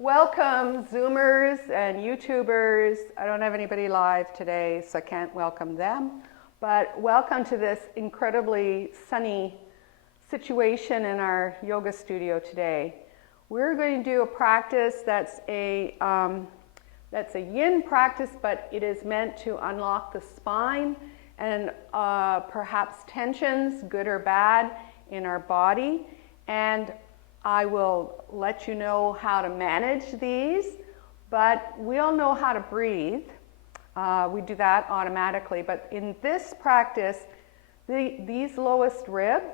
Welcome, Zoomers and YouTubers. I don't have anybody live today, so I can't welcome them. But welcome to this incredibly sunny situation in our yoga studio today. We're going to do a practice that's a yin practice, but it is meant to unlock the spine and perhaps tensions, good or bad, in our body. And I will let you know how to manage these, but we all know how to breathe. We do that automatically, but in this practice, these lowest ribs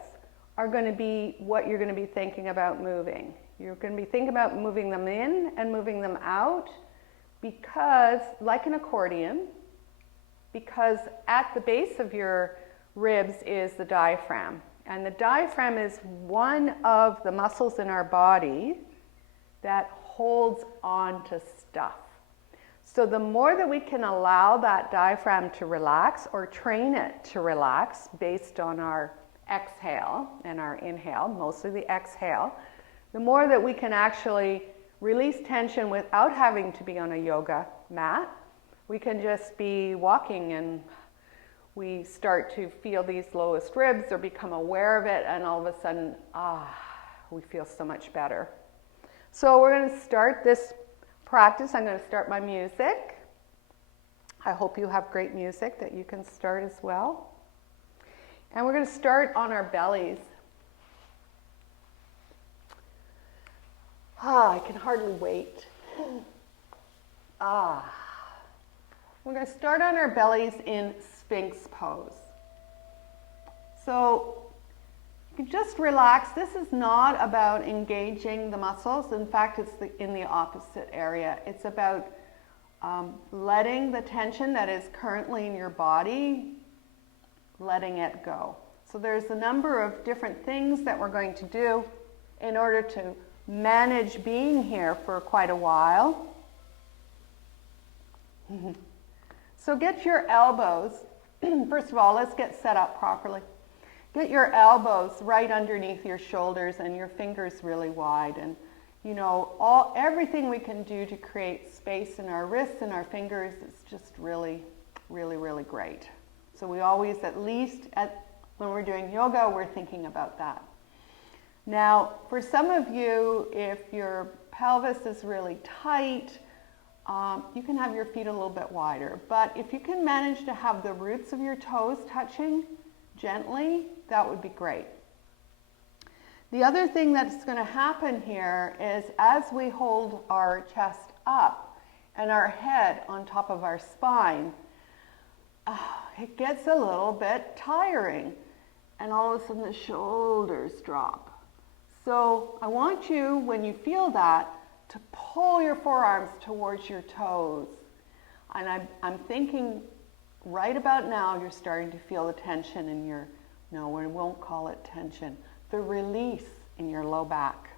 are going to be what you're going to be thinking about moving. You're going to be thinking about moving them in and moving them out because, like an accordion, because at the base of your ribs is the diaphragm. And the diaphragm is one of the muscles in our body that holds on to stuff. So the more that we can allow that diaphragm to relax or train it to relax based on our exhale and our inhale, mostly the exhale, the more that we can actually release tension without having to be on a yoga mat. We can just be walking and we start to feel these lowest ribs or become aware of it, and all of a sudden, we feel so much better. So we're going to start this practice. I'm going to start my music. I hope you have great music that you can start as well. And we're going to start on our bellies. I can hardly wait. We're going to start on our bellies in Sphinx pose. So you can just relax. This is not about engaging the muscles. In fact, it's in the opposite area. It's about letting the tension that is currently in your body, letting it go. So there's a number of different things that we're going to do in order to manage being here for quite a while. So get your elbows, first of all, let's get set up properly. Get your elbows right underneath your shoulders and your fingers really wide. And you know, everything we can do to create space in our wrists and our fingers is just really, really, really great. So we always, at least when we're doing yoga, we're thinking about that. Now, for some of you, if your pelvis is really tight, you can have your feet a little bit wider, but if you can manage to have the roots of your toes touching gently, that would be great. The other thing that's going to happen here is as we hold our chest up and our head on top of our spine, it gets a little bit tiring, and all of a sudden the shoulders drop. So I want you, when you feel that, to pull your forearms towards your toes. And I'm thinking right about now you're starting to feel the tension in your, no, we won't call it tension, the release in your low back.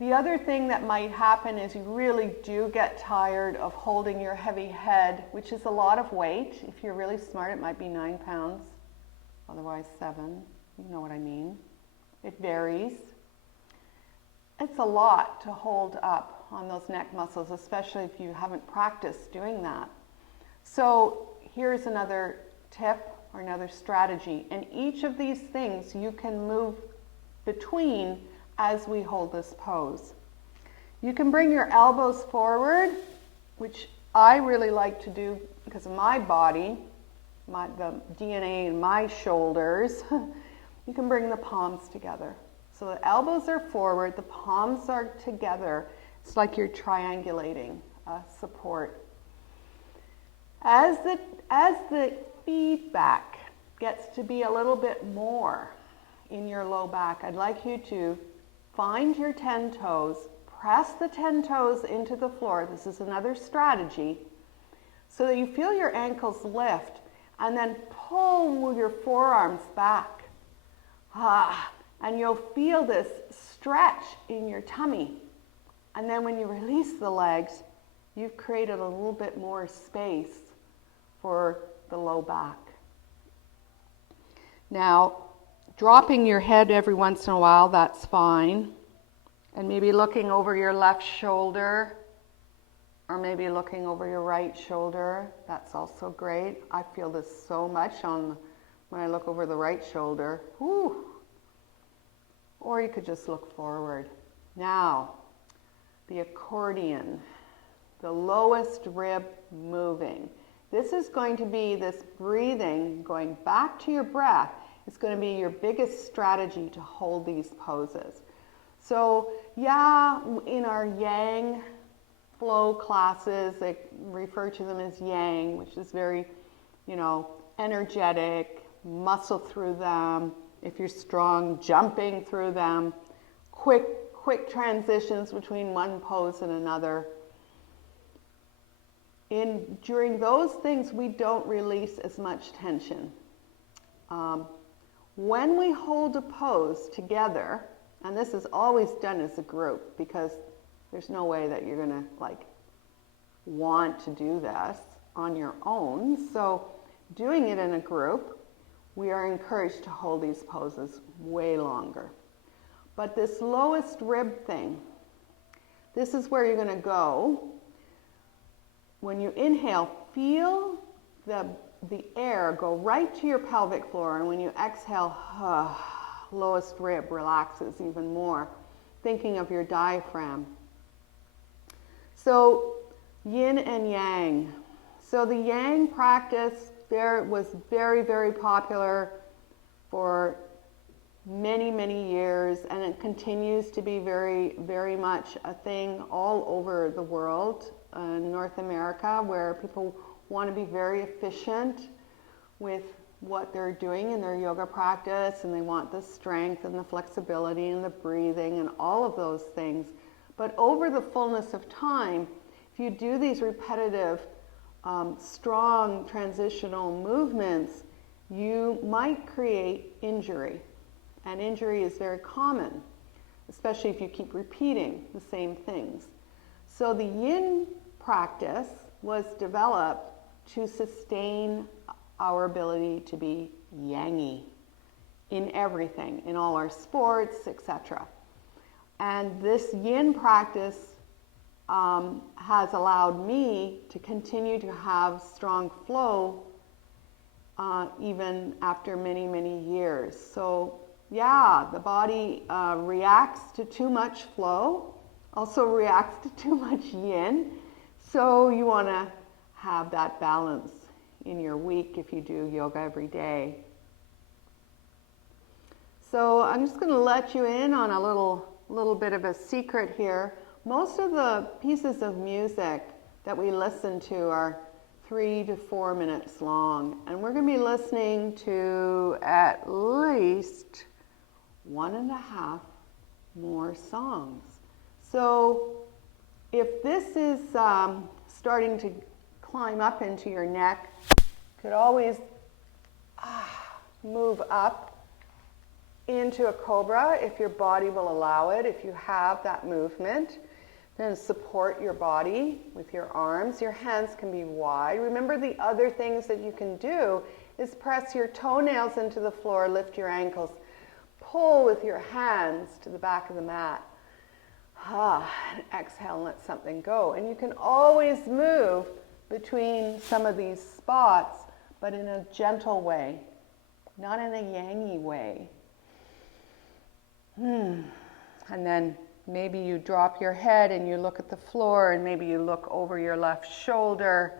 The other thing that might happen is you really do get tired of holding your heavy head, which is a lot of weight. If you're really smart, it might be 9 pounds, otherwise 7. You know what I mean. It varies. It's a lot to hold up on those neck muscles, especially if you haven't practiced doing that. So here's another tip or another strategy. And each of these things you can move between as we hold this pose. You can bring your elbows forward, which I really like to do because of my body, the DNA in my shoulders. You can bring the palms together. So the elbows are forward, the palms are together. It's like you're triangulating support. As the feedback gets to be a little bit more in your low back, I'd like you to find your 10 toes, press the 10 toes into the floor. This is another strategy. So that you feel your ankles lift, and then pull your forearms back. And you'll feel this stretch in your tummy. And then when you release the legs, you've created a little bit more space for the low back. Now, dropping your head every once in a while, that's fine. And maybe looking over your left shoulder, or maybe looking over your right shoulder. That's also great. I feel this so much when I look over the right shoulder. Whew. Or you could just look forward. Now, the accordion, the lowest rib moving. This is going to be this breathing, going back to your breath. It's going to be your biggest strategy to hold these poses. So yeah, in our yang flow classes, they refer to them as yang, which is very, energetic, muscle through them. If you're strong, jumping through them, quick transitions between one pose and another. During those things, we don't release as much tension. When we hold a pose together, and this is always done as a group because there's no way that you're gonna want to do this on your own. So doing it in a group, we are encouraged to hold these poses way longer. But this lowest rib thing, this is where you're gonna go. When you inhale, feel the air go right to your pelvic floor, and when you exhale, lowest rib relaxes even more, thinking of your diaphragm. So yin and yang. So the yang practice was very, very popular for many, many years, and it continues to be very, very much a thing all over the world. In North America, where people want to be very efficient with what they're doing in their yoga practice, and they want the strength and the flexibility and the breathing and all of those things. But over the fullness of time, if you do these repetitive, strong transitional movements, you might create injury. And injury is very common, especially if you keep repeating the same things. So the yin practice was developed to sustain our ability to be yangy in everything, in all our sports, etc. And this yin practice has allowed me to continue to have strong flow even after many, many years. So yeah, the body reacts to too much flow, also reacts to too much yin. So you want to have that balance in your week if you do yoga every day. So I'm just going to let you in on a little bit of a secret here. Most of the pieces of music that we listen to are 3 to 4 minutes long, and we're going to be listening to at least 1.5 more songs. So if this is starting to climb up into your neck, you could always move up into a cobra if your body will allow it. If you have that movement, then support your body with your arms. Your hands can be wide. Remember, the other things that you can do is press your toenails into the floor, lift your ankles, pull with your hands to the back of the mat. And exhale and let something go. And you can always move between some of these spots, but in a gentle way, not in a yangy way. And then maybe you drop your head and you look at the floor, and maybe you look over your left shoulder.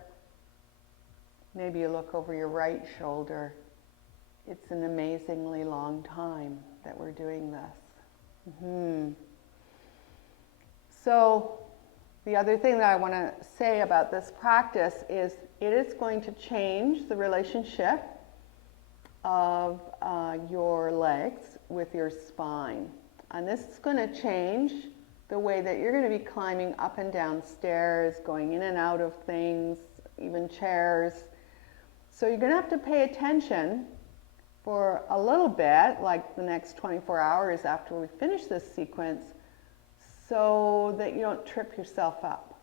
Maybe you look over your right shoulder. It's an amazingly long time that we're doing this. So the other thing that I want to say about this practice is it is going to change the relationship of your legs with your spine. And this is going to change the way that you're going to be climbing up and down stairs, going in and out of things, even chairs. So you're going to have to pay attention for a little bit, like the next 24 hours after we finish this sequence, so that you don't trip yourself up.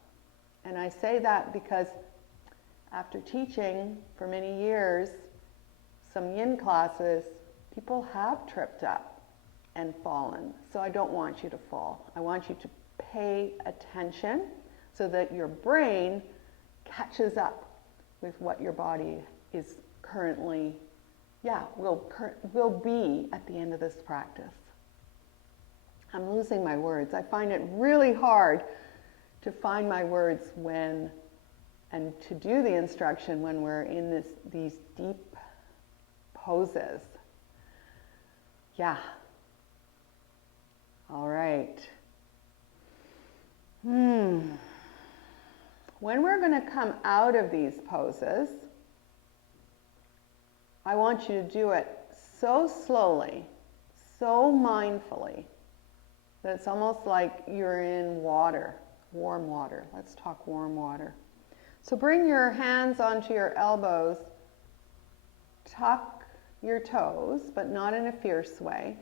And I say that because after teaching for many years some yin classes, people have tripped up. and fallen. So I don't want you to fall. I want you to pay attention so that your brain catches up with what your body is currently, will be at the end of this practice. I'm losing my words. I find it really hard to find my words and to do the instruction when we're in these deep poses. Yeah. All right. When we're going to come out of these poses, I want you to do it so slowly, so mindfully, that it's almost like you're in water, warm water. Let's talk warm water. So bring your hands onto your elbows, tuck your toes, but not in a fierce way.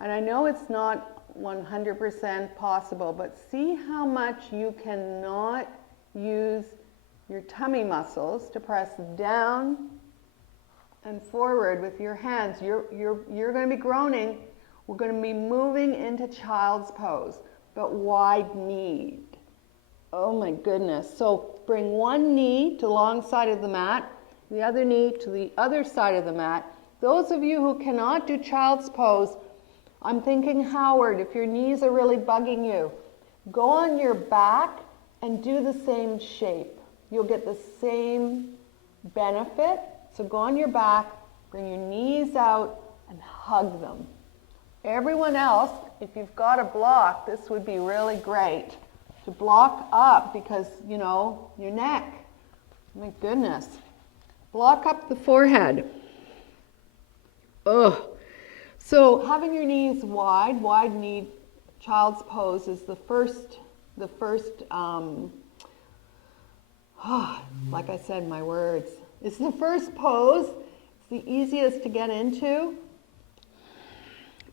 And I know it's not 100% possible, but see how much you cannot use your tummy muscles to press down and forward with your hands. You're going to be groaning. We're going to be moving into child's pose, but wide-kneed. Oh my goodness. So bring one knee to the long side of the mat, the other knee to the other side of the mat. Those of you who cannot do child's pose, I'm thinking, Howard, if your knees are really bugging you, go on your back and do the same shape. You'll get the same benefit. So go on your back, bring your knees out, and hug them. Everyone else, if you've got a block, this would be really great to block up because, your neck. My goodness. Block up the forehead. Ugh. So having your knees wide-kneed child's pose is the first, like I said, my words. It's the first pose. It's the easiest to get into.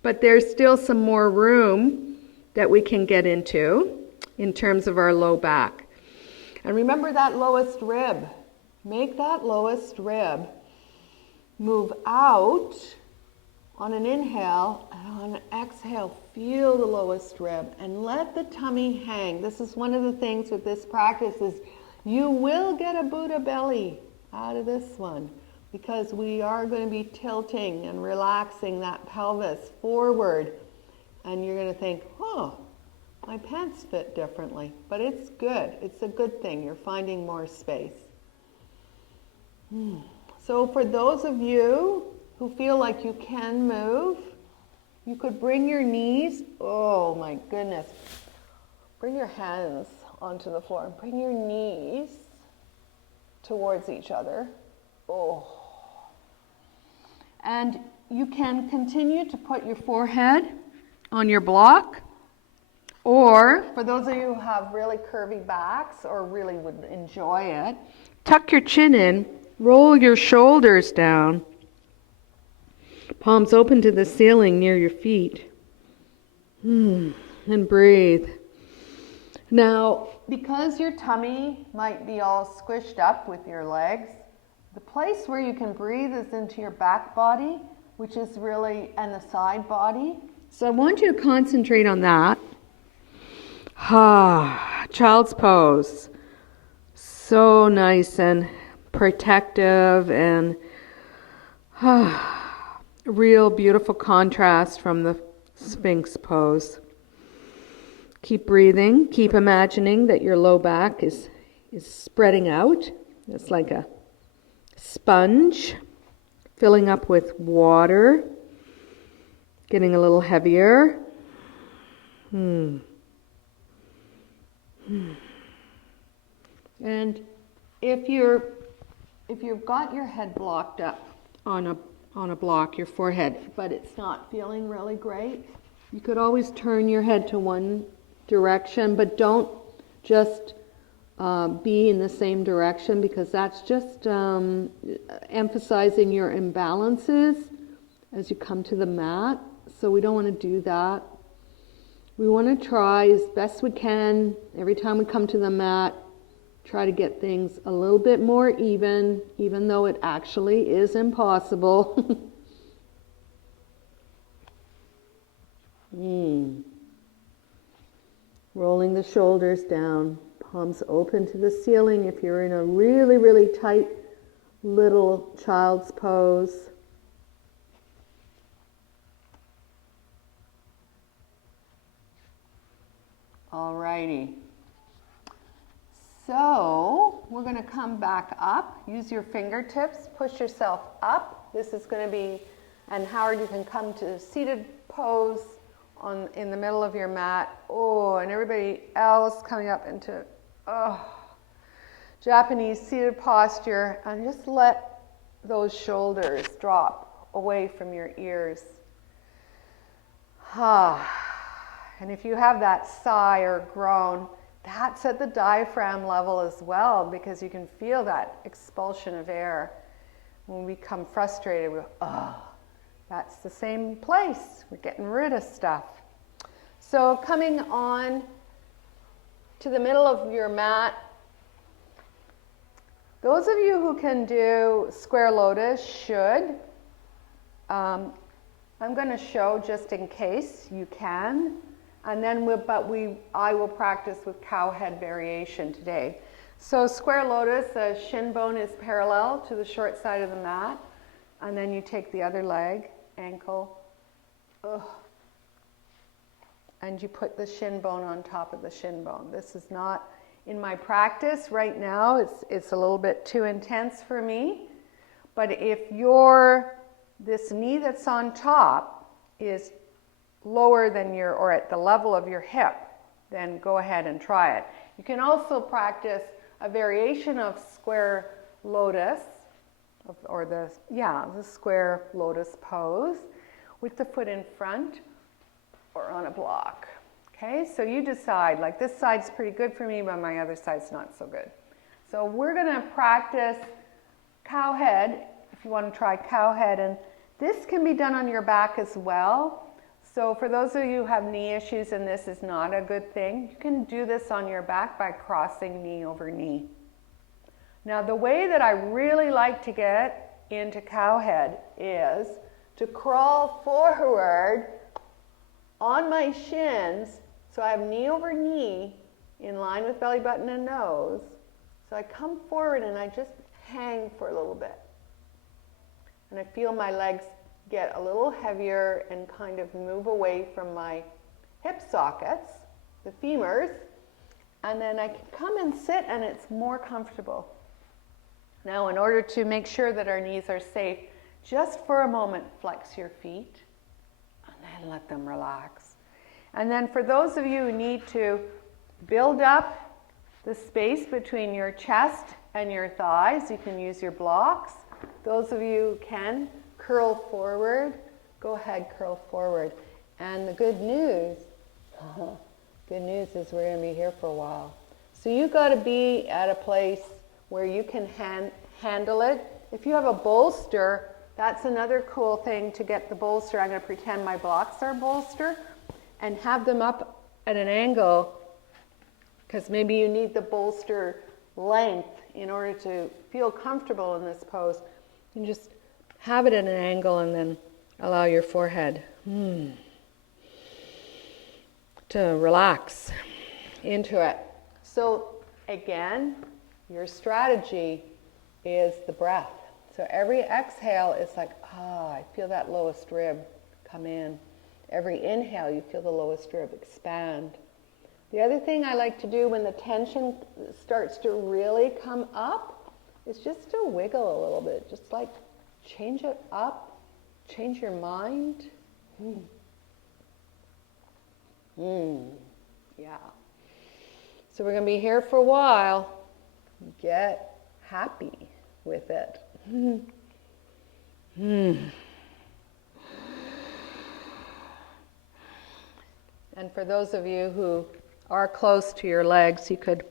But there's still some more room that we can get into in terms of our low back. And remember that lowest rib. Make that lowest rib move out on an inhale, and on an exhale, feel the lowest rib and let the tummy hang. This is one of the things with this practice is you will get a Buddha belly out of this one because we are going to be tilting and relaxing that pelvis forward, and you're going to think, oh, my pants fit differently, but it's good. It's a good thing. You're finding more space. So for those of you who feel like you can move, you could bring your knees, oh my goodness, bring your hands onto the floor and bring your knees towards each other. Oh. And you can continue to put your forehead on your block, or for those of you who have really curvy backs or really would enjoy it, tuck your chin in, roll your shoulders down, palms open to the ceiling near your feet. And breathe. Now, because your tummy might be all squished up with your legs, the place where you can breathe is into your back body, which is really, and the side body. So I want you to concentrate on that. Child's pose. So nice and protective and real beautiful contrast from the Sphinx pose. Keep breathing. Keep imagining that your low back is spreading out. It's like a sponge filling up with water, getting a little heavier. And if you've got your head blocked up on a block, your forehead, but it's not feeling really great, you could always turn your head to one direction, but don't just be in the same direction, because that's just emphasizing your imbalances as you come to the mat. So we don't want to do that. We want to try as best we can, every time we come to the mat, try to get things a little bit more even though it actually is impossible. Rolling the shoulders down, palms open to the ceiling if you're in a really, really tight little child's pose. Alrighty. So we're going to come back up. Use your fingertips. Push yourself up. This is going to be, and Howard, you can come to seated pose in the middle of your mat. Oh, and everybody else coming up into Japanese seated posture, and just let those shoulders drop away from your ears. And if you have that sigh or groan, that's at the diaphragm level as well, because you can feel that expulsion of air. When we become frustrated, we go, that's the same place. We're getting rid of stuff. So coming on to the middle of your mat, those of you who can do square lotus should. I'm going to show just in case you can. And then I will practice with cow head variation today. So square lotus, the shin bone is parallel to the short side of the mat. And then you take the other leg, ankle, and you put the shin bone on top of the shin bone. This is not in my practice right now. It's a little bit too intense for me. But if this knee that's on top is lower than or at the level of your hip, then go ahead and try it. You can also practice a variation of square lotus, or the square lotus pose, with the foot in front or on a block. Okay, so you decide, like this side's pretty good for me, but my other side's not so good. So we're going to practice cow head, if you want to try cow head, and this can be done on your back as well. So for those of you who have knee issues and this is not a good thing, you can do this on your back by crossing knee over knee. Now the way that I really like to get into cow head is to crawl forward on my shins, so I have knee over knee in line with belly button and nose. So I come forward and I just hang for a little bit. And I feel my legs get a little heavier and kind of move away from my hip sockets, the femurs, and then I can come and sit and it's more comfortable. Now, in order to make sure that our knees are safe, just for a moment flex your feet and then let them relax. And then for those of you who need to build up the space between your chest and your thighs, you can use your blocks. Those of you who can curl forward, go ahead, curl forward. And the good news is we're going to be here for a while. So you've got to be at a place where you can handle it. If you have a bolster, that's another cool thing to get the bolster. I'm going to pretend my blocks are bolster and have them up at an angle, because maybe you need the bolster length in order to feel comfortable in this pose. You can just have it at an angle and then allow your forehead to relax into it. So again, your strategy is the breath. So every exhale is like, I feel that lowest rib come in. Every inhale, you feel the lowest rib expand. The other thing I like to do when the tension starts to really come up is just to wiggle a little bit, just like change it up, change your mind. Yeah. So we're going to be here for a while. Get happy with it. And for those of you who are close to your legs, you could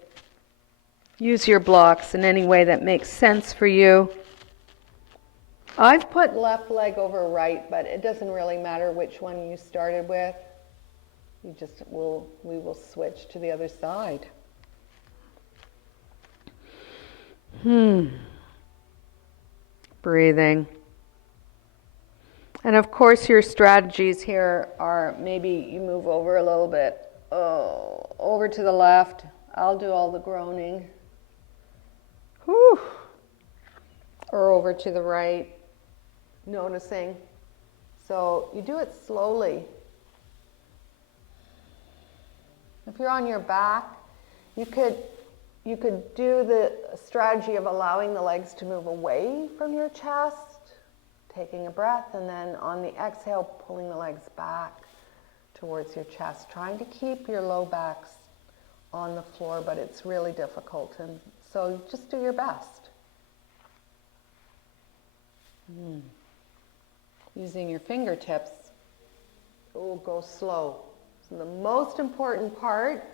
use your blocks in any way that makes sense for you. I've put left leg over right, but it doesn't really matter which one you started with. We will switch to the other side. Breathing. And of course your strategies here are maybe you move over a little bit, over to the left. I'll do all the groaning. Whew. Or over to the right, noticing. So you do it slowly. If you're on your back, you could do the strategy of allowing the legs to move away from your chest, taking a breath, and then on the exhale, pulling the legs back towards your chest, trying to keep your low backs on the floor, but it's really difficult, and so just do your best. Using your fingertips, go slow. So the most important part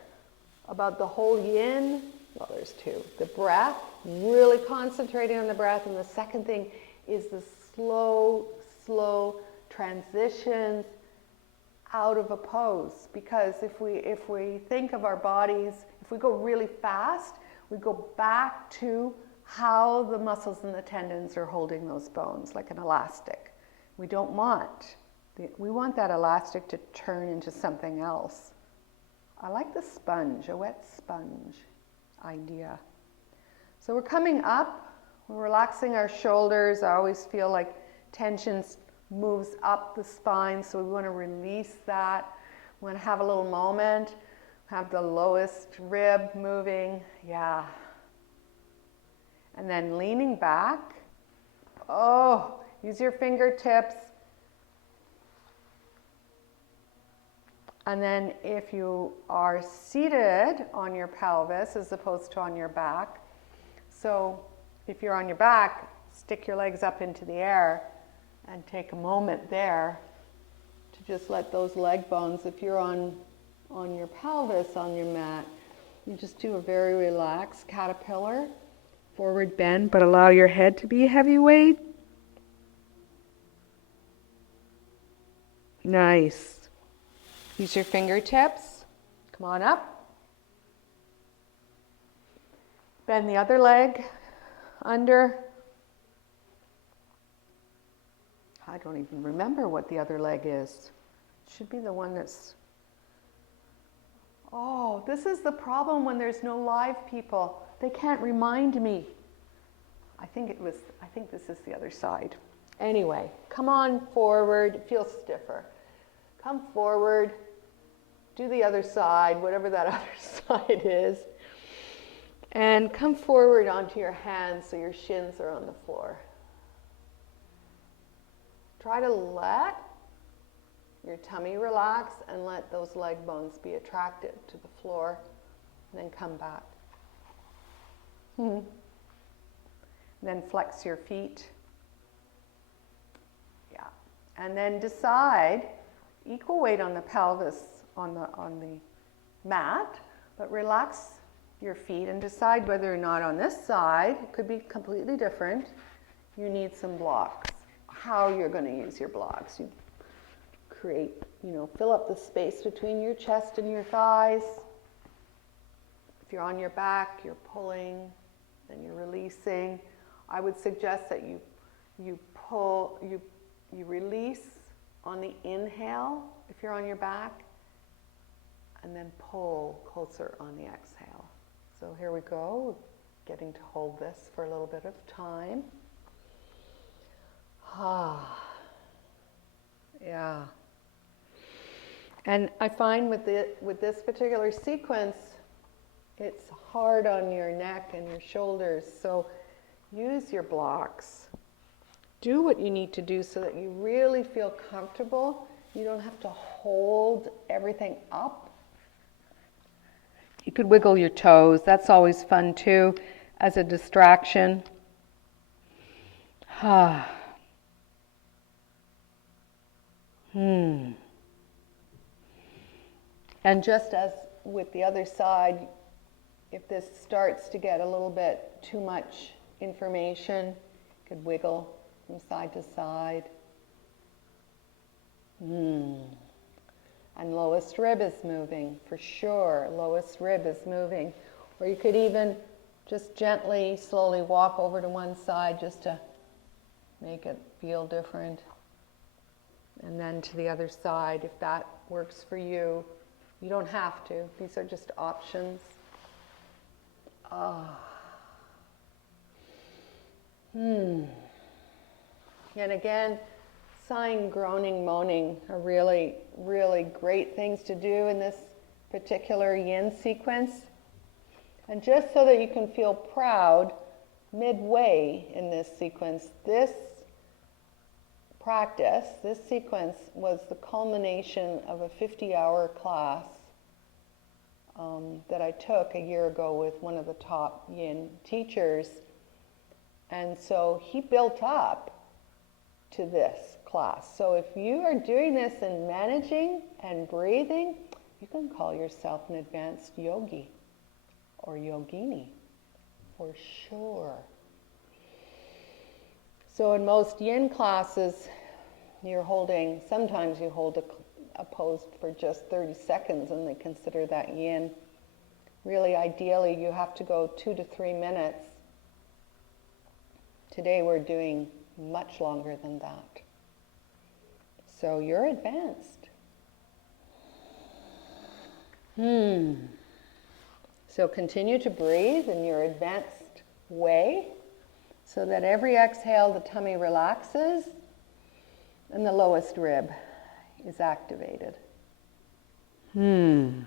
about the whole yin, well, there's two. The breath, really concentrating on the breath, and the second thing is the slow transitions out of a pose. Because if we think of our bodies, if we go really fast, we go back to how the muscles and the tendons are holding those bones, like an elastic. We want that elastic to turn into something else. I like the sponge, a wet sponge idea. So we're coming up, we're relaxing our shoulders. I always feel like tension moves up the spine, so we want to release that. We want to have a little moment, have the lowest rib moving, yeah. And then leaning back, use your fingertips. And then if you are seated on your pelvis as opposed to on your back, so if you're on your back, stick your legs up into the air and take a moment there to just let those leg bones, if you're on your pelvis, on your mat, you just do a very relaxed caterpillar, forward bend, but allow your head to be heavyweight. Nice. Use your fingertips. Come on up. Bend the other leg under. I don't even remember what the other leg is. It should be the one that's... this is the problem when there's no live people. They can't remind me. I think this is the other side. Anyway, come on forward. It feels stiffer. Come forward. Do the other side, whatever that other side is. And come forward onto your hands so your shins are on the floor. Try to let your tummy relax and let those leg bones be attracted to the floor. And then come back. Then flex your feet. Yeah. And then decide, equal weight on the pelvis, on the mat, but relax your feet and decide whether or not on this side, it could be completely different, you need some blocks. How you're going to use your blocks. You create, fill up the space between your chest and your thighs. If you're on your back, you're pulling, then you're releasing. I would suggest that you release on the inhale if you're on your back, and then pull closer on the exhale. So here we go, getting to hold this for a little bit of time. Yeah. And I find with this particular sequence, it's hard on your neck and your shoulders, so use your blocks. Do what you need to do so that you really feel comfortable. You don't have to hold everything up. You could wiggle your toes. That's always fun too, as a distraction. And just as with the other side, if this starts to get a little bit too much information, you could wiggle from side to side. And lowest rib is moving, for sure. Lowest rib is moving. Or you could even just gently, slowly walk over to one side just to make it feel different. And then to the other side, if that works for you. You don't have to. These are just options. And again, sighing, groaning, moaning are really, really great things to do in this particular yin sequence. And just so that you can feel proud, midway in this sequence, this practice, this sequence was the culmination of a 50-hour class that I took a year ago with one of the top yin teachers. And so he built up to this class. So if you are doing this and managing and breathing, you can call yourself an advanced yogi or yogini for sure. So in most yin classes, sometimes you hold a pose for just 30 seconds and they consider that yin. Really, ideally, you have to go 2 to 3 minutes. Today we're doing much longer than that. So you're advanced. So continue to breathe in your advanced way so that every exhale the tummy relaxes and the lowest rib is activated. You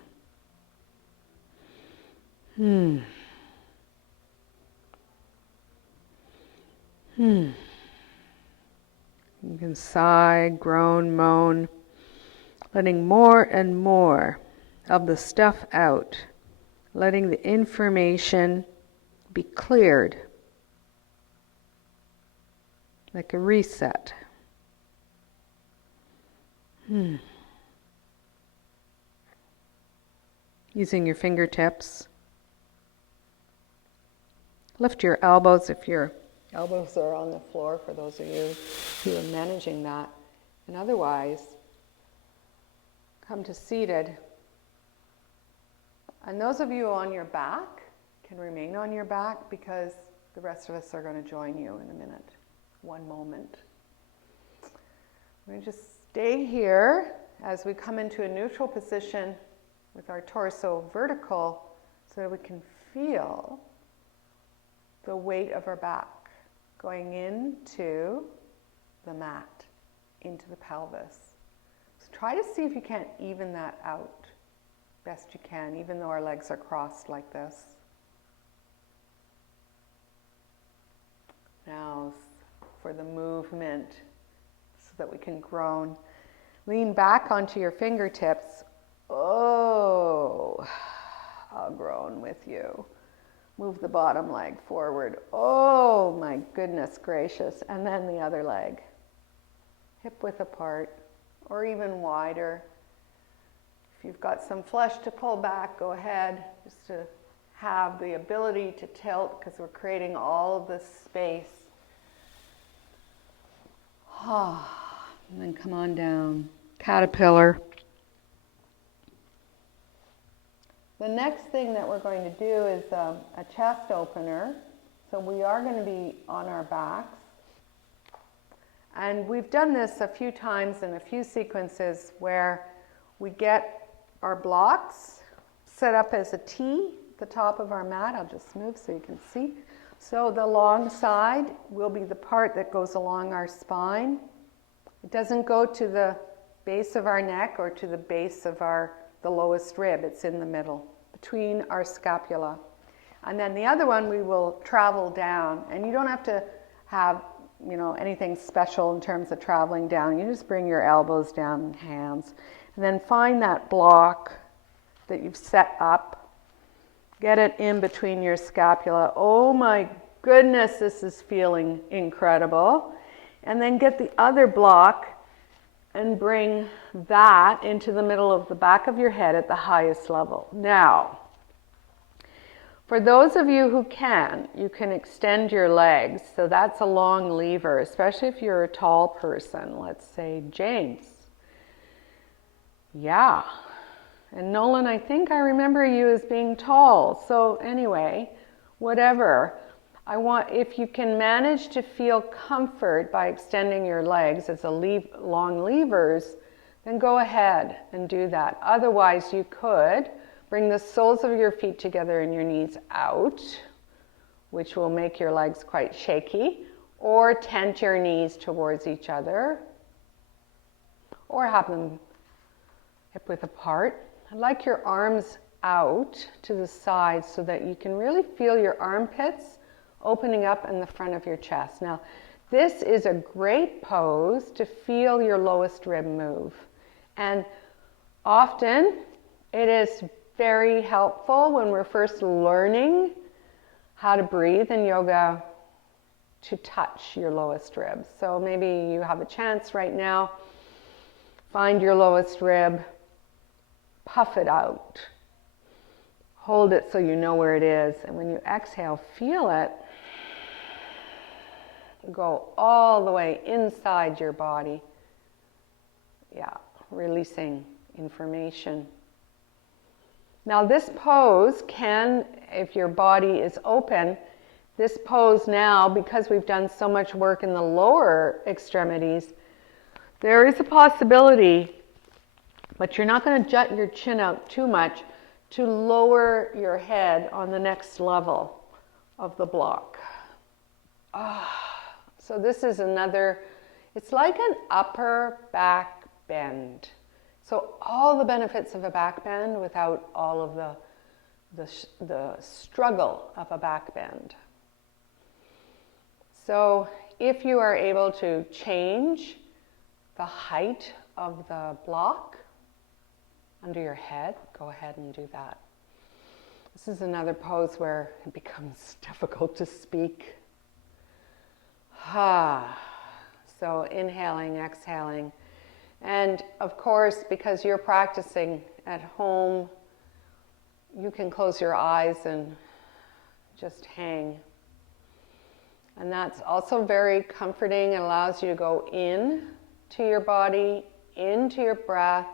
can sigh, groan, moan, letting more and more of the stuff out, letting the information be cleared, like a reset. Using your fingertips. Lift your elbows if your elbows are on the floor, for those of you who are managing that. And otherwise, come to seated. And those of you on your back can remain on your back because the rest of us are going to join you in a minute. One moment. We're going to just stay here as we come into a neutral position with our torso vertical so that we can feel the weight of our back going into the mat, into the pelvis. So try to see if you can't even that out best you can, even though our legs are crossed like this. Now for the movement so that we can groan. Lean back onto your fingertips. Oh, I'll groan with you. Move the bottom leg forward. Oh my goodness gracious. And then the other leg. Hip width apart or even wider. If you've got some flesh to pull back, go ahead. Just to have the ability to tilt because we're creating all of this space. And then come on down. Caterpillar. The next thing that we're going to do is a chest opener. So we are going to be on our backs. And we've done this a few times in a few sequences where we get our blocks set up as a T at the top of our mat. I'll just move so you can see. So the long side will be the part that goes along our spine. It doesn't go to the base of our neck or to the base of the lowest rib. It's in the middle, between our scapula. And then the other one, we will travel down. And you don't have to have, anything special in terms of traveling down. You just bring your elbows down and hands. And then find that block that you've set up. Get it in between your scapula. Oh my goodness, this is feeling incredible. And then get the other block and bring that into the middle of the back of your head at the highest level. Now, for those of you who can, you can extend your legs. So that's a long lever, especially if you're a tall person. Let's say James. Yeah. And Nolan, I think I remember you as being tall. So anyway, whatever. if you can manage to feel comfort by extending your legs as long levers, then go ahead and do that. Otherwise, you could bring the soles of your feet together and your knees out, which will make your legs quite shaky, or tent your knees towards each other, or have them hip width apart. I'd like your arms out to the sides so that you can really feel your armpits opening up in the front of your chest. Now, this is a great pose to feel your lowest rib move. And often it is very helpful when we're first learning how to breathe in yoga to touch your lowest rib. So maybe you have a chance right now, find your lowest rib, puff it out, hold it so you know where it is, and when you exhale, feel it go all the way inside your body. Yeah, releasing information. Now this pose can, if your body is open, this pose now, because we've done so much work in the lower extremities, there is a possibility, but you're not going to jut your chin out too much, to lower your head on the next level of the block. So this is another, it's like an upper back bend. So all the benefits of a back bend without all of the struggle of a back bend. So if you are able to change the height of the block under your head, go ahead and do that. This is another pose where it becomes difficult to speak. So inhaling, exhaling. And of course, because you're practicing at home, you can close your eyes and just hang. And that's also very comforting. It allows you to go in to your body, into your breath.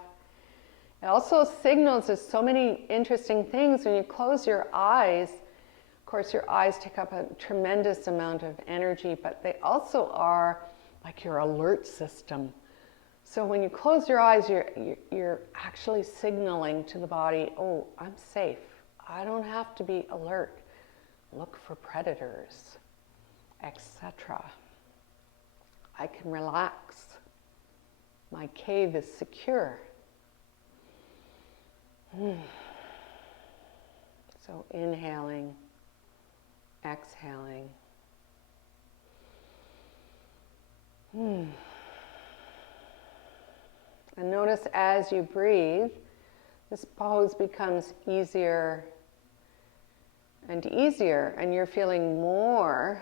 It also signals us so many interesting things when you close your eyes. Of course, your eyes take up a tremendous amount of energy, but they also are like your alert system. So when you close your eyes, you're actually signaling to the body, oh, I'm safe. I don't have to be alert. Look for predators, etc. I can relax. My cave is secure. So inhaling, exhaling. And notice as you breathe, this pose becomes easier and easier, and you're feeling more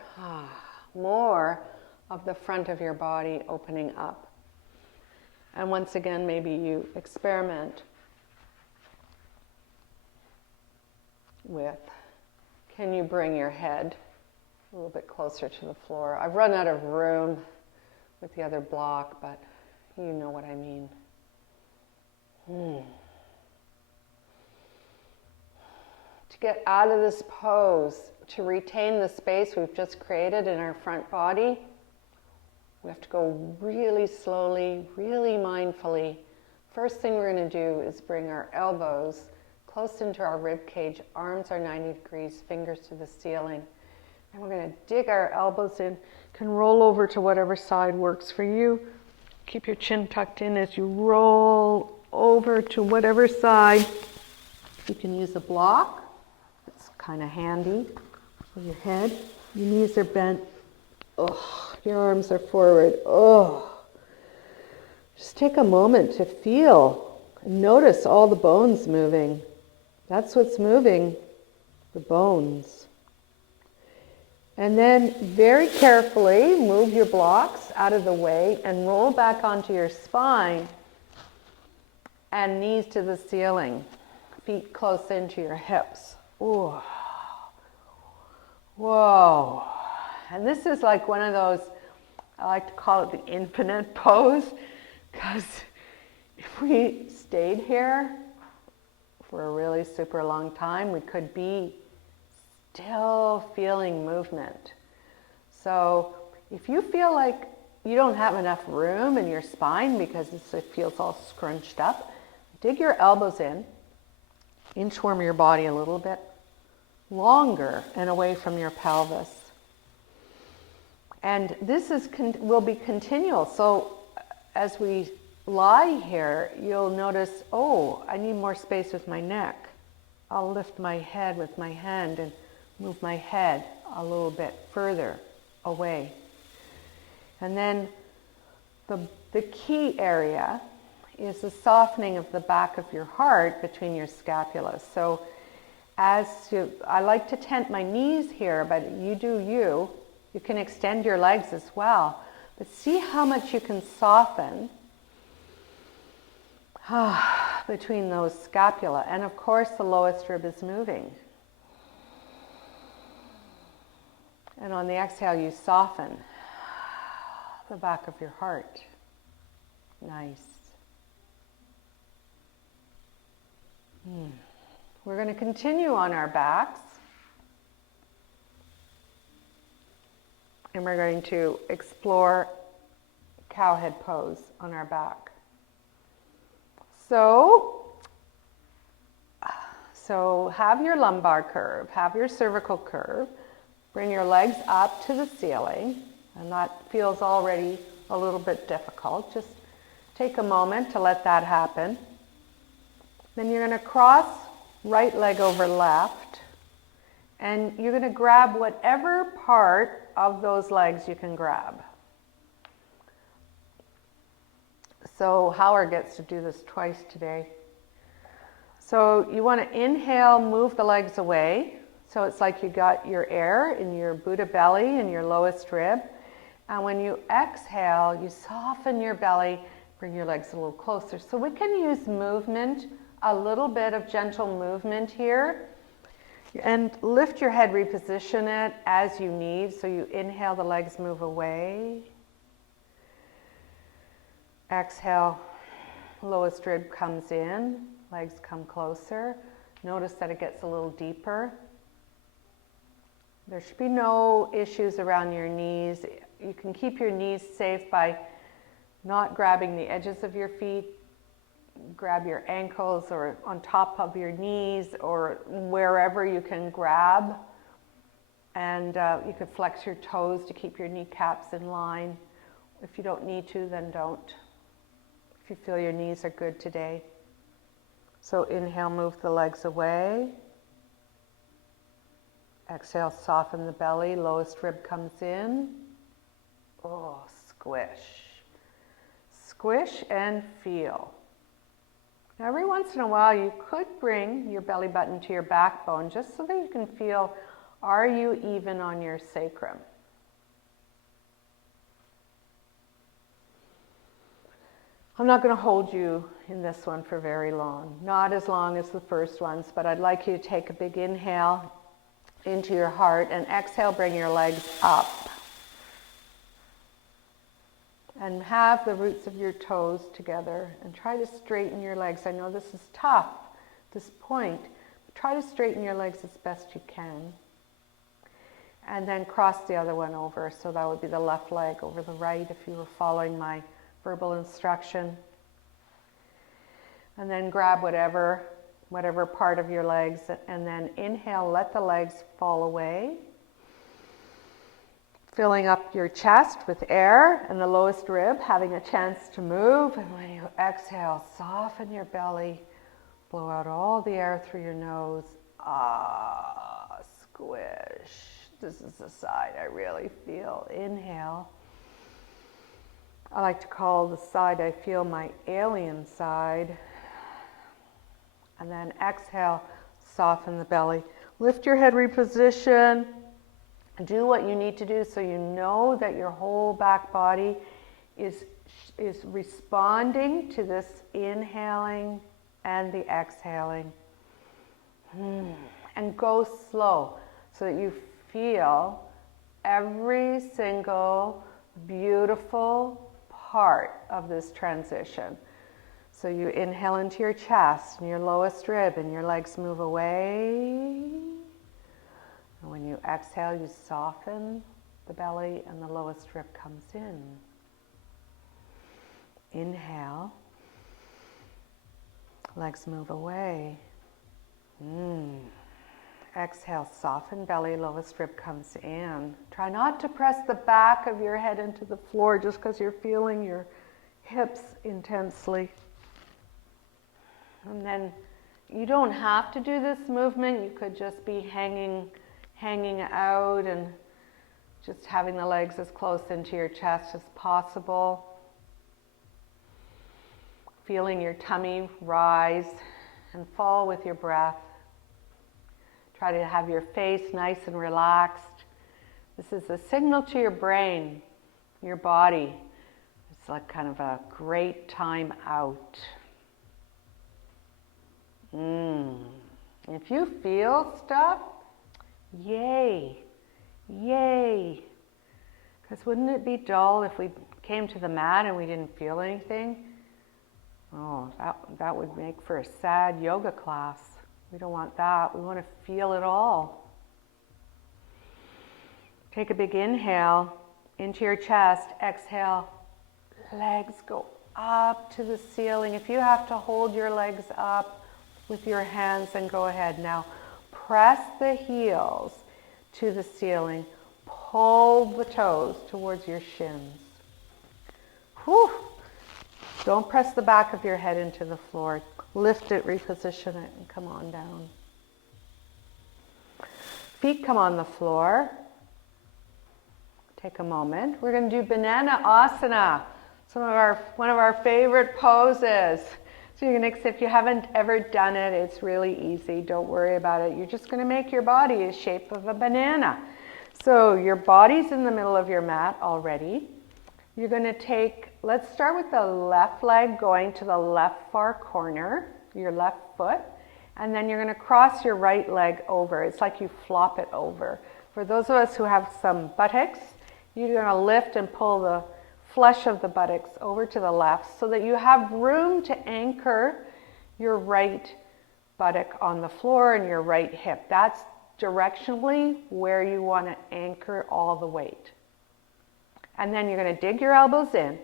of the front of your body opening up. And once again, maybe you experiment with, can you bring your head a little bit closer to the floor? I've run out of room with the other block, but you know what I mean. To get out of this pose, to retain the space we've just created in our front body, we have to go really slowly, really mindfully. First thing we're going to do is bring our elbows close into our rib cage, arms are 90 degrees, fingers to the ceiling. And we're going to dig our elbows in, can roll over to whatever side works for you. Keep your chin tucked in as you roll over to whatever side. You can use a block. It's kind of handy for your head. Your knees are bent. Your arms are forward. Just take a moment to feel and notice all the bones moving. That's what's moving, the bones. And then very carefully move your blocks out of the way and roll back onto your spine and knees to the ceiling, feet close into your hips. Ooh. Whoa. And this is like one of those, I like to call it the infinite pose, because if we stayed here for a really super long time, we could be still feeling movement. So if you feel like you don't have enough room in your spine because it feels all scrunched up, dig your elbows in, inchworm your body a little bit longer and away from your pelvis. And this will be continual. So as we lie here, you'll notice, oh, I need more space with my neck. I'll lift my head with my hand and move my head a little bit further away. And then the key area is the softening of the back of your heart between your scapulas. So I like to tent my knees here, but you do you. You can extend your legs as well. But see how much you can soften between those scapula. And of course, the lowest rib is moving. And on the exhale, you soften the back of your heart. Nice. We're going to continue on our backs. And we're going to explore cowhead pose on our back. So have your lumbar curve, have your cervical curve. Bring your legs up to the ceiling. And that feels already a little bit difficult. Just take a moment to let that happen. Then you're going to cross right leg over left. And you're going to grab whatever part of those legs you can grab. So Howard gets to do this twice today. So you want to inhale, move the legs away. So it's like you got your air in your Buddha belly and your lowest rib. And when you exhale, you soften your belly, bring your legs a little closer. So we can use movement, a little bit of gentle movement here. And lift your head, reposition it as you need. So you inhale, the legs move away. Exhale, lowest rib comes in, legs come closer. Notice that it gets a little deeper. There should be no issues around your knees. You can keep your knees safe by not grabbing the edges of your feet. Grab your ankles or on top of your knees or wherever you can grab. And you could flex your toes to keep your kneecaps in line. If you don't need to, then don't. If you feel your knees are good today. So inhale, move the legs away. Exhale, soften the belly, lowest rib comes in. Oh, squish. Squish and feel. Now, every once in a while, you could bring your belly button to your backbone just so that you can feel, are you even on your sacrum? I'm not going to hold you in this one for very long, not as long as the first ones, but I'd like you to take a big inhale into your heart and exhale, bring your legs up. And have the roots of your toes together and try to straighten your legs. I know this is tough, this point, but try to straighten your legs as best you can. And then cross the other one over. So that would be the left leg over the right if you were following my verbal instruction. And then grab whatever part of your legs, and then inhale, let the legs fall away. Filling up your chest with air and the lowest rib, having a chance to move. And when you exhale, soften your belly. Blow out all the air through your nose. Ah, squish. This is the side I really feel. Inhale. I like to call the side I feel my alien side. And then exhale, soften the belly. Lift your head, reposition. Do what you need to do so you know that your whole back body is responding to this inhaling and the exhaling. And go slow so that you feel every single beautiful part of this transition. So you inhale into your chest and your lowest rib and your legs move away. And when you exhale, you soften the belly and the lowest rib comes in. Inhale. Legs move away. Exhale, soften belly, lowest rib comes in. Try not to press the back of your head into the floor just because you're feeling your hips intensely. And then you don't have to do this movement. You could just be hanging out and just having the legs as close into your chest as possible. Feeling your tummy rise and fall with your breath. Try to have your face nice and relaxed. This is a signal to your brain, your body. It's like kind of a great time out. If you feel stuff, yay, yay. Because wouldn't it be dull if we came to the mat and we didn't feel anything? Oh, that would make for a sad yoga class. We don't want that. We want to feel it all. Take a big inhale into your chest. Exhale. Legs go up to the ceiling. If you have to hold your legs up with your hands, then go ahead. Now, press the heels to the ceiling. Pull the toes towards your shins. Whew. Don't press the back of your head into the floor. Lift it, reposition it, and come on down. Feet come on the floor. Take a moment. We're going to do banana asana. One of our favorite poses. So you're going to, if you haven't ever done it, it's really easy. Don't worry about it. You're just going to make your body a shape of a banana. So your body's in the middle of your mat already. You're going to take, let's start with the left leg going to the left far corner, your left foot, and then you're going to cross your right leg over. It's like you flop it over. For those of us who have some buttocks, you're going to lift and pull the flesh of the buttocks over to the left so that you have room to anchor your right buttock on the floor and your right hip. That's directionally where you want to anchor all the weight. And then you're going to dig your elbows in.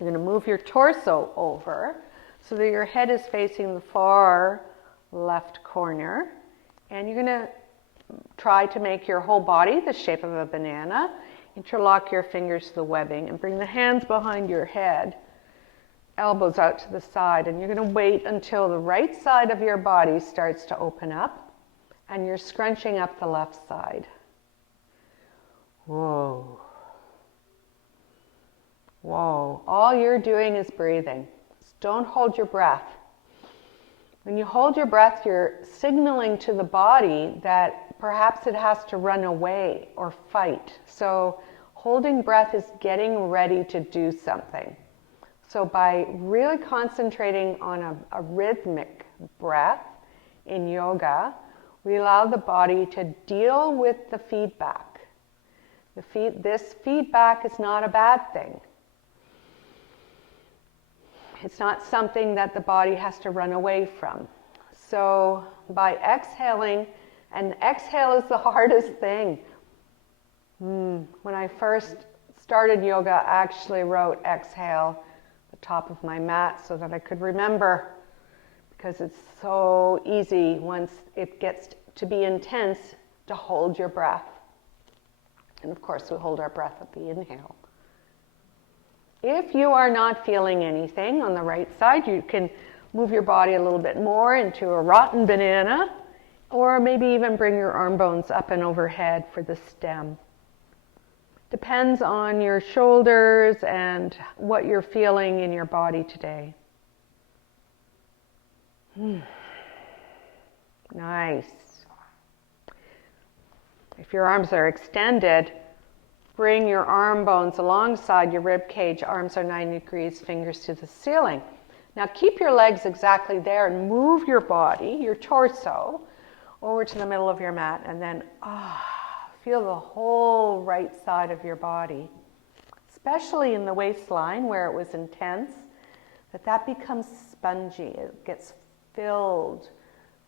You're going to move your torso over so that your head is facing the far left corner. And you're going to try to make your whole body the shape of a banana. Interlock your fingers to the webbing and bring the hands behind your head, elbows out to the side. And you're going to wait until the right side of your body starts to open up and you're scrunching up the left side. Whoa. Whoa. All you're doing is breathing. Don't hold your breath. When you hold your breath, you're signaling to the body that perhaps it has to run away or fight. So holding breath is getting ready to do something. So by really concentrating on a rhythmic breath in yoga, we allow the body to deal with the feedback. This feedback is not a bad thing. It's not something that the body has to run away from. So by exhaling, and exhale is the hardest thing. When I first started yoga, I actually wrote exhale at the top of my mat so that I could remember, because it's so easy once it gets to be intense to hold your breath. And of course, we hold our breath at the inhale. If you are not feeling anything on the right side, you can move your body a little bit more into a rotten banana, or maybe even bring your arm bones up and overhead for the stem. Depends on your shoulders and what you're feeling in your body today. Nice. If your arms are extended, bring your arm bones alongside your rib cage. Arms are 90 degrees, fingers to the ceiling. Now keep your legs exactly there and move your body, your torso, over to the middle of your mat, and then feel the whole right side of your body, especially in the waistline where it was intense, that becomes spongy. It gets filled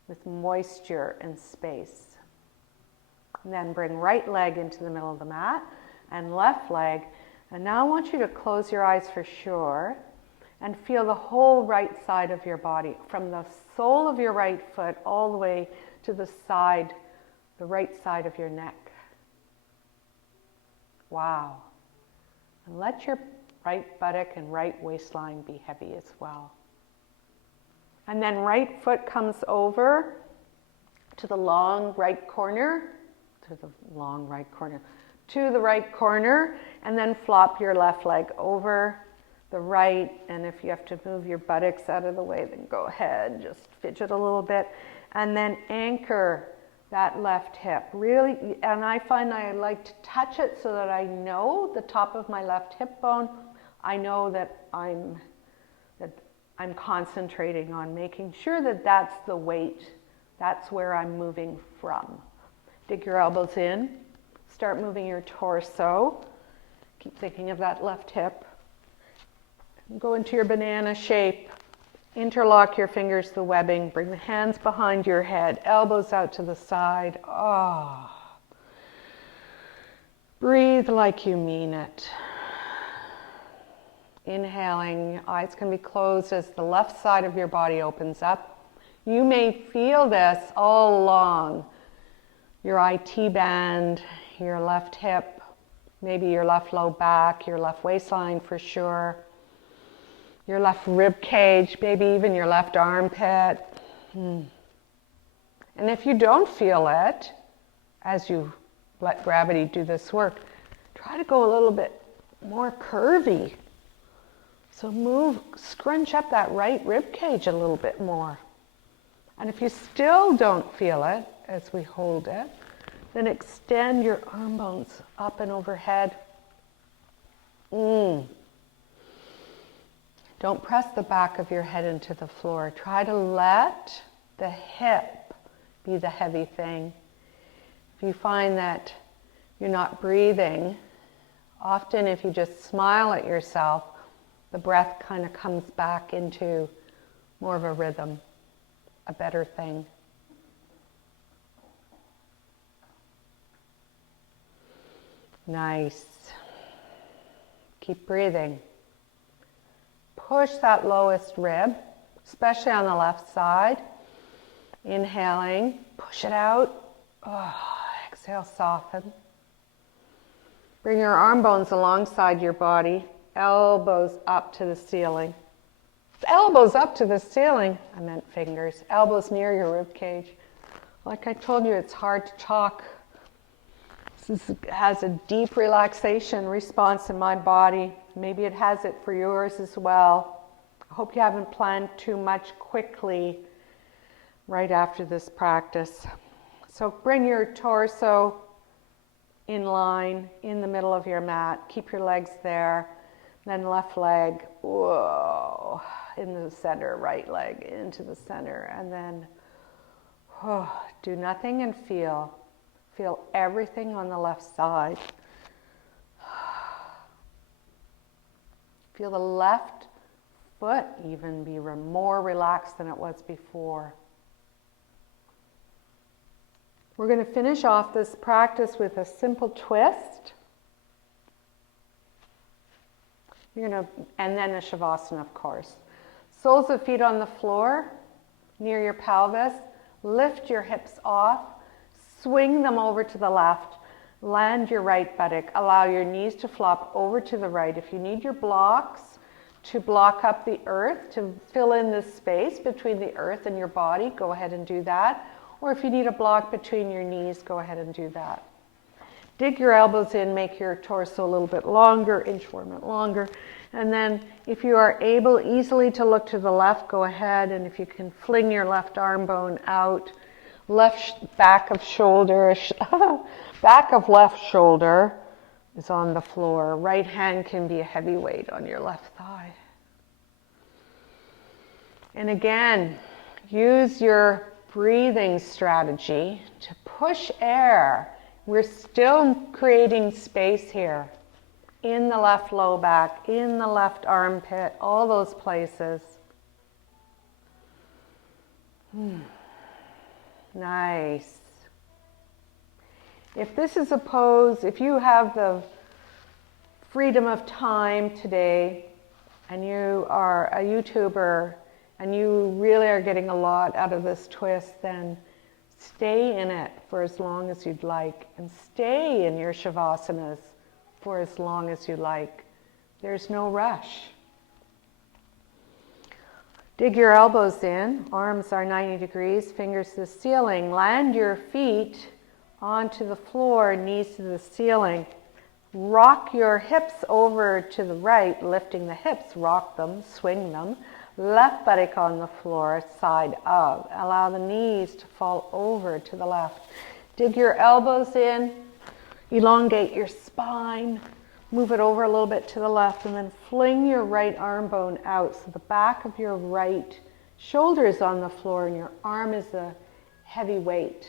with moisture and space. And then bring right leg into the middle of the mat and left leg. And now I want you to close your eyes for sure and feel the whole right side of your body, from the sole of your right foot all the way to the side, the right side of your neck. Wow. And let your right buttock and right waistline be heavy as well. And then right foot comes over to the long right corner, to the right corner, and then flop your left leg over the right. And if you have to move your buttocks out of the way, then go ahead, just fidget a little bit. And then anchor that left hip. Really, and I find I like to touch it so that I know the top of my left hip bone. I know that I'm concentrating on making sure that that's the weight, that's where I'm moving from. Dig your elbows in, start moving your torso. Keep thinking of that left hip. Go into your banana shape. Interlock your fingers, the webbing. Bring the hands behind your head, elbows out to the side. Ah. Breathe like you mean it. Inhaling, eyes can be closed as the left side of your body opens up. You may feel this all along your IT band, your left hip, maybe your left low back, your left waistline for sure, your left rib cage, maybe even your left armpit. And if you don't feel it, as you let gravity do this work, try to go a little bit more curvy. So move, scrunch up that right rib cage a little bit more. And if you still don't feel it as we hold it, then extend your arm bones up and overhead. Don't press the back of your head into the floor. Try to let the hip be the heavy thing. If you find that you're not breathing, often if you just smile at yourself, the breath kind of comes back into more of a rhythm, a better thing. Nice. Keep breathing. Push that lowest rib, especially on the left side. Inhaling, push it out. Exhale, soften. Bring your arm bones alongside your body. Elbows up to the ceiling. Elbows up to the ceiling. I meant fingers. Elbows near your rib cage. Like I told you, it's hard to talk. This has a deep relaxation response in my body. Maybe it has it for yours as well. I hope you haven't planned too much quickly right after this practice. So bring your torso in line in the middle of your mat. Keep your legs there. Then left leg, whoa, in the center, right leg into the center. And then do nothing and feel. Feel everything on the left side. Feel the left foot even be more relaxed than it was before. We're going to finish off this practice with a simple twist. And then a shavasana, of course. Soles of feet on the floor, near your pelvis. Lift your hips off. Swing them over to the left. Land your right buttock. Allow your knees to flop over to the right. If you need your blocks to block up the earth, to fill in the space between the earth and your body, go ahead and do that. Or if you need a block between your knees, go ahead and do that. Dig your elbows in, make your torso a little bit longer, inchworm it longer. And then if you are able easily to look to the left, go ahead. And if you can fling your left arm bone out, back of shoulder, back of left shoulder is on the floor. Right hand can be a heavy weight on your left thigh. And again, use your breathing strategy to push air. We're still creating space here in the left low back, in the left armpit, all those places. Nice. If this is a pose, if you have the freedom of time today and you are a YouTuber and you really are getting a lot out of this twist, then stay in it for as long as you'd like and stay in your Savasanas for as long as you like. There's no rush. Dig your elbows in, arms are 90 degrees, fingers to the ceiling. Land your feet onto the floor, knees to the ceiling. Rock your hips over to the right, lifting the hips, rock them, swing them. Left buttock on the floor, side up. Allow the knees to fall over to the left. Dig your elbows in, elongate your spine. Move it over a little bit to the left and then fling your right arm bone out so the back of your right shoulder is on the floor and your arm is a heavy weight.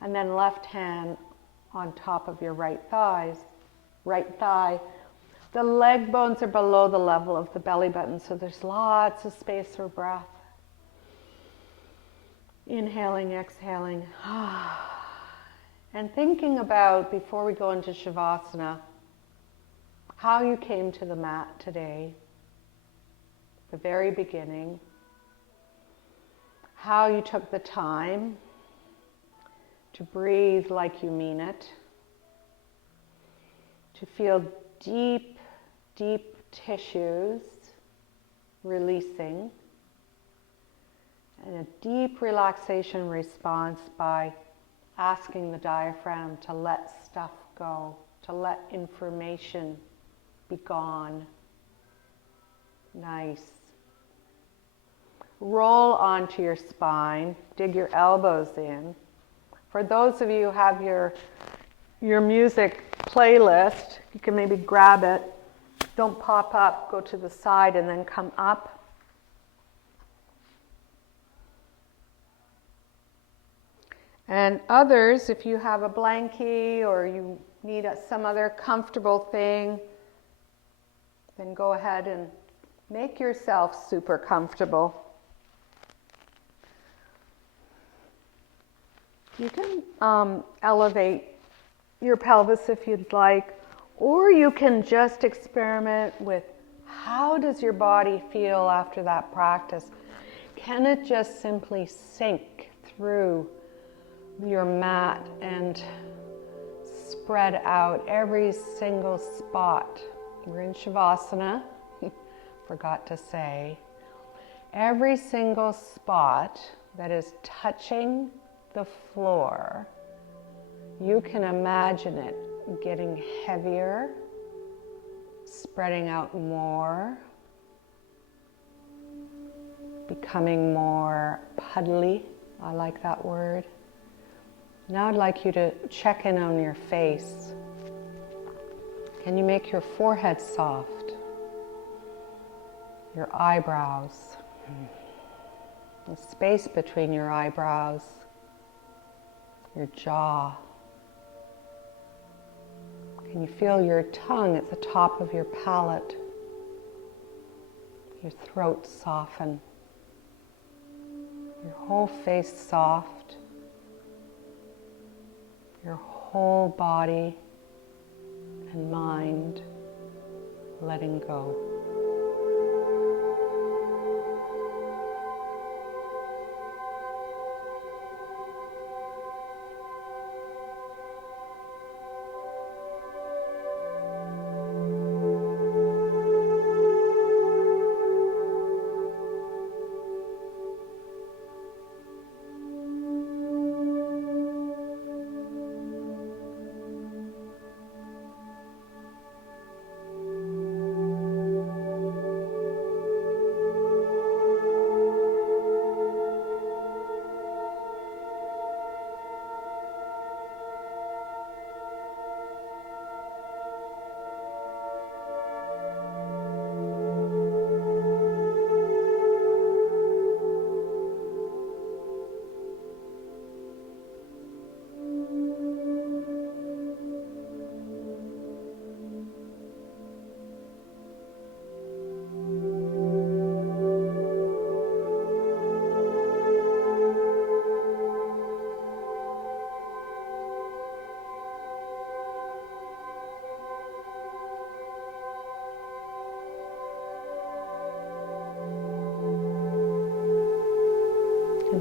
And then left hand on top of your right thigh. The leg bones are below the level of the belly button, so there's lots of space for breath. Inhaling, exhaling. And thinking about, before we go into Shavasana, how you came to the mat today, the very beginning, how you took the time to breathe like you mean it, to feel deep, deep tissues releasing, and a deep relaxation response by asking the diaphragm to let stuff go, to let information be gone. Nice. Roll onto your spine, dig your elbows in. For those of you who have your music playlist, you can maybe grab it. Don't pop up, go to the side and then come up. And others, if you have a blankie or you need some other comfortable thing, then go ahead and make yourself super comfortable. You can elevate your pelvis if you'd like, or you can just experiment with how does your body feel after that practice. Can it just simply sink through your mat and spread out every single spot? We're in Shavasana, forgot to say. Every single spot that is touching the floor, you can imagine it getting heavier, spreading out more, becoming more puddly. I like that word. Now I'd like you to check in on your face. Can you make your forehead soft? Your eyebrows, the space between your eyebrows, your jaw. Can you feel your tongue at the top of your palate? Your throat soften. Your whole face soft. Your whole body and mind letting go.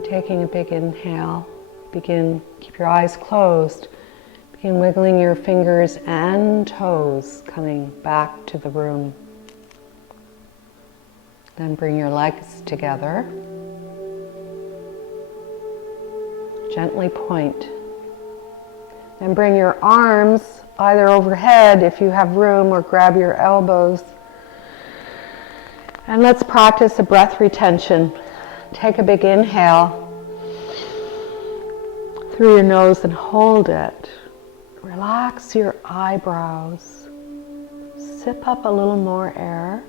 taking a big inhale, keep your eyes closed. Begin wiggling your fingers and toes, coming back to the room. Then bring your legs together. Gently point. Then bring your arms either overhead if you have room, or grab your elbows. And let's practice a breath retention. Take a big inhale through your nose and hold it. Relax your eyebrows. Sip up a little more air.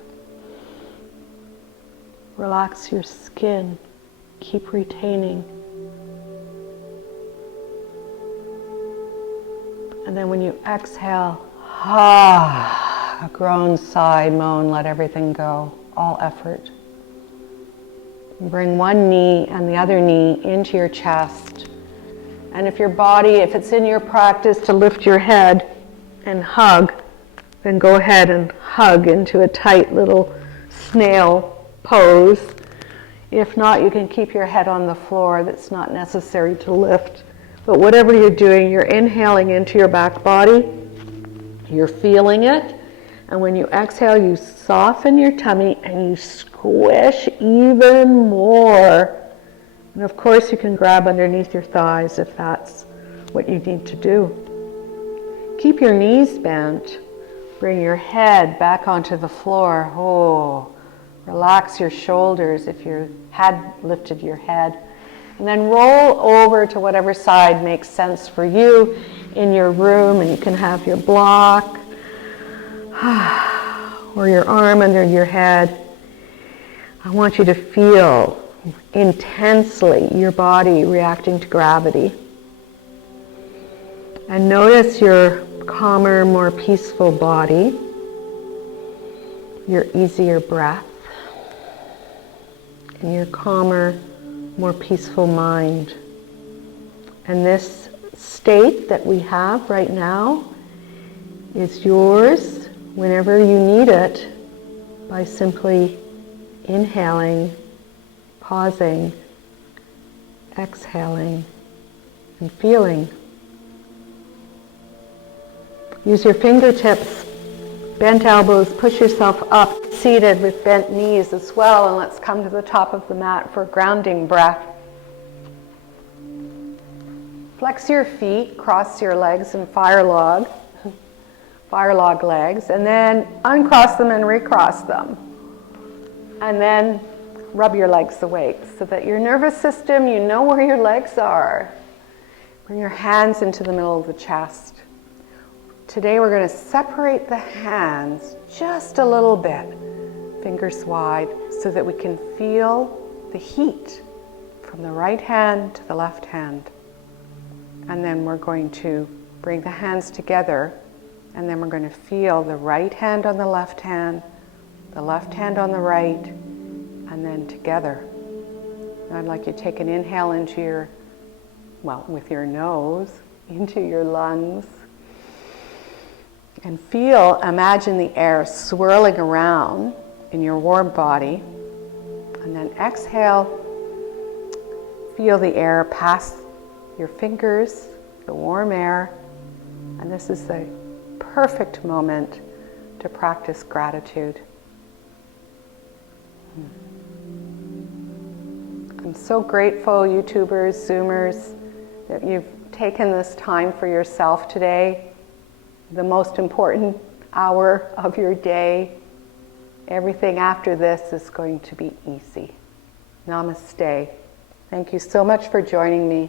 Relax your skin. Keep retaining. And then when you exhale, a groan, sigh, moan, let everything go, all effort. Bring one knee and the other knee into your chest. And if it's in your practice to lift your head and hug, then go ahead and hug into a tight little snail pose. If not, you can keep your head on the floor. That's not necessary to lift. But whatever you're doing, you're inhaling into your back body. You're feeling it. And when you exhale, you soften your tummy and you squish even more. And of course, you can grab underneath your thighs if that's what you need to do. Keep your knees bent. Bring your head back onto the floor. Relax your shoulders if you had lifted your head. And then roll over to whatever side makes sense for you in your room. And you can have your block or your arm under your head. I want you to feel intensely your body reacting to gravity. And notice your calmer, more peaceful body, your easier breath, and your calmer, more peaceful mind. And this state that we have right now is yours whenever you need it by simply inhaling, pausing, exhaling, and feeling. Use your fingertips, bent elbows, push yourself up, seated with bent knees as well, and let's come to the top of the mat for a grounding breath. Flex your feet, cross your legs in fire log legs, and then uncross them and recross them. And then rub your legs awake so that your nervous system, you know where your legs are. Bring your hands into the middle of the chest. Today we're going to separate the hands just a little bit, fingers wide, so that we can feel the heat from the right hand to the left hand. And then we're going to bring the hands together, and then we're going to feel the right hand on the left hand on the right, and then together. And I'd like you to take an inhale into with your nose, into your lungs. And imagine the air swirling around in your warm body. And then exhale, feel the air pass your fingers, the warm air. And this is the perfect moment to practice gratitude. I'm so grateful, YouTubers, Zoomers, that you've taken this time for yourself today. The most important hour of your day. Everything after this is going to be easy. Namaste. Thank you so much for joining me.